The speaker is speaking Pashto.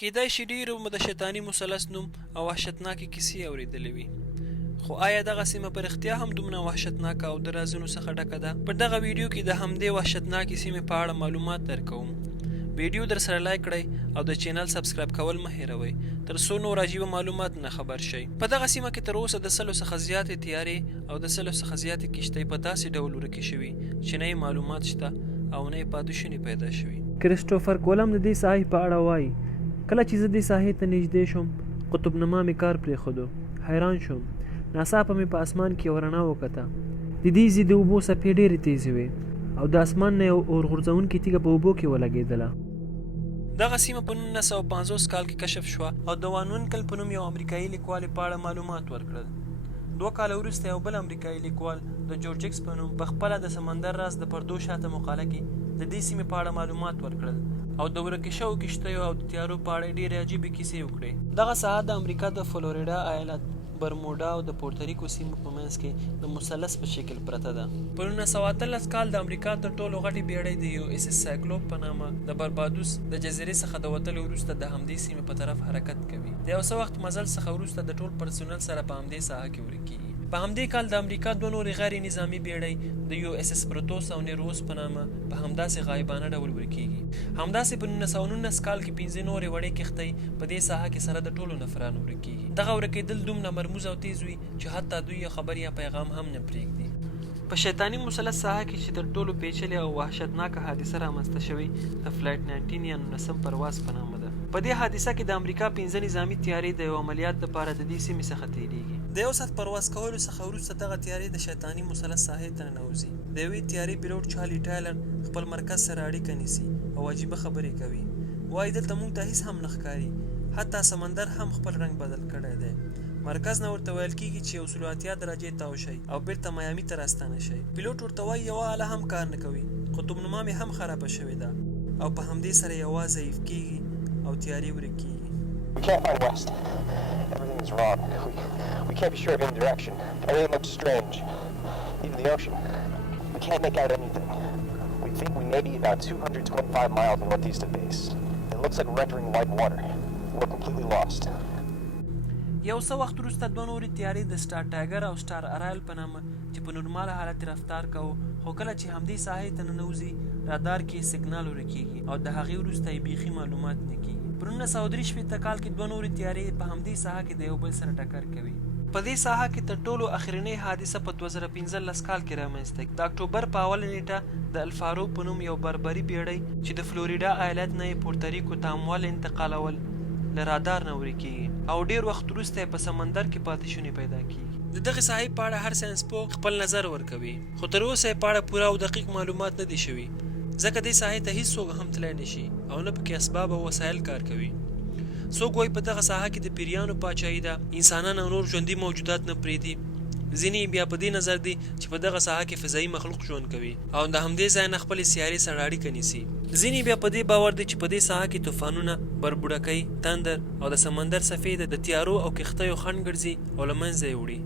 کیدای شي ډېرو مو د شیطاني مثلث نوم او وحشتناکې کیسې اورېدلې وي، خو آیا دغه سیمه په رښتیا هم دومره وحشتناکه او د رازونو څخه ډکه ده؟ په دغه ویډیو کې د همدې وحشتناکې سیمې په اړه معلومات درکوم. ویډیو در سره لایک کړئ او د چینل سبسکرایب کول مه هېروئ تر څو نور عجیبه معلومات نه خبر شئ. په دغه سیمه کې تر اوسه د 100 څخه زیاتې تیارې او د 100 څخه زیاتې کښتۍ په داسې ډول ورکې شوي چې نه یې معلومات شته او نه یې پاتې شونې پیدا شوي. کریسټوفر کولم د دې ساحې په اړه وایي کله چې زه دې ساحې ته نږدې شوم قطب نما مې کار پرېښودو. حیران شوم. ناڅاپه مې په اسمان کې یوه رڼا وکته. د دې ځای د اوبو څپې ډېرې تیزې وې او د اسمان نه یو اورغورځونکې تیږه په اوبو کې ولګېدله. دغه سیمه په 1950 کال کې کشف شوه او د وان ونکل په نوم یو امریکایي لیکوال په اړه معلومات ورکړل. 2 کاله وروسته یو بل امریکایي لیکوال د جورجکس په نوم په خپله د سمندر راز د پردو شاته مقاله کې د دې سیمې په اړه معلومات ورکړل او د ورکې شوو کښتیو او د تیارو په اړه ډېرې عجیبې کیسې وکړې. دغه ساحه د امریکا د فلوریډا ایالت، برموډا او د پورتریکو سیمو په منځ کې د مثلث په شکل پرته ده. په 1913 کال د امریکا تر ټولو غټې بیړۍ د یو اس اس سایکلوپ په نامه د بربادوس د جزیرې څخه د وتلو وروسته د همدې سیمې په طرف حرکت کوي. د یو څه وخت مزل څخه وروسته د ټول پرسونل سره په همدې ساحه کې ورکېږي. په همدې کال د امریکا 2 نورې غیر نظامي بیړۍ د یو اس اس پروتوس او نیروس په نامه په همداسې غایبانه ډول ورکېږي. همداسې په 1919 کال کې 15 نورې وړې کښتۍ په دې ساحه کې سره د ټولو نفرانو ورکېږي. دغه ورکېدل دومره مرموز او تیز وي چې حتی دوی یې خبر یا پیغام هم نه پرېږدي. په شیطاني مثلث ساحه کې چې تر ټولو پیچلې او وحشتناکه حادثه رامنځته شوې د فلایټ 19 یا 19 پرواز په نامه ده. په دې حادثه کې د امریکا 15 نظامي تیارې د یو عملیات لپاره د دې سیمې څخه تېرېږي. د یو ساعت پرواز کولو څخه وروسته دغه تیارې د شیطاني مثلث ساحې ته ننوځي. د یوې تیارې پیلوټ چارلي ټایلر خپل مرکز سره اړیکه نیسي او عجیبه خبرې کوي. وایي دلته موږ ته هیڅ هم نه ښکاري، حتی سمندر هم خپل رنګ بدل کړی دی. مرکز نه ورته ویل کېږي چې 180 درجې تاو شئ او بیرته میامي ته راستانه شئ. پیلوټ ورته وایي یوه آله هم کار نه کوي، قطب نما مې هم خرابه شوې ده او په همدې سره یوه ضعیف کېږي او تیارې ورکېږي. We can't find west. Everything is wrong. We can't be sure of any direction. Everything looks strange. Even the ocean. We can't make out anything. We think we may be about 225 miles northeast of base. It looks like we're entering white water. We're completely lost. یو څه وخت وروسته 2 نورې تیارې د سټار ټایګر او سټار ارایل په نامه چې په نورمال حالت رفتار کوو، خو کله چې همدې ساحې ته ننوځي رادار کې سیګنال ورکېږي او د هغې وروسته یې بیخي معلومات نه کېږي. په 1963 کال کې 2 نورې تیارې په همدې ساحه کې د یو بل سره ټکر کوي. په دې ساحه کې تر ټولو اخرنۍ حادثه په 2015 کال کې رامنځته د اکتوبر په اوله نیټه د الفارو په نوم یو بربري بیړۍ چې د فلوریډا ایالت نه یې پورتریکو ته اموال انتقالول له رادار نه ورکېږي او ډېر وخت وروسته یې په سمندر کې پاتې شونې پیدا کېږي. د دغې ساحې په اړه هر ساینسپوه خپل نظر ورکوي، خو تر اوسه یې په اړه پوره او دقیق معلومات نه دي شوي، ځکه دې ساحې ته هیڅوک هم تللی نشي او نه پکې اسباب او وسایل کار کوي. څوک وایي په دغه ساحه کې د پیریانو پاچاهي ده، انسانان او نور ژوندي موجودات نه پرېږدي. ځینې بیا په دې نظر دي چې په دغه ساحه کې فضایي مخلوق ژوند کوي او د همدې ځای نه خپلې سیارې سره اړیکه نیسي. ځینې بیا په دې باور دي چې په دې ساحه کې طوفانونه، بربوډکۍ، تندر او د سمندر څپې د تیارو او کښتیو خنډ ګرځي او له منځه یې وړي.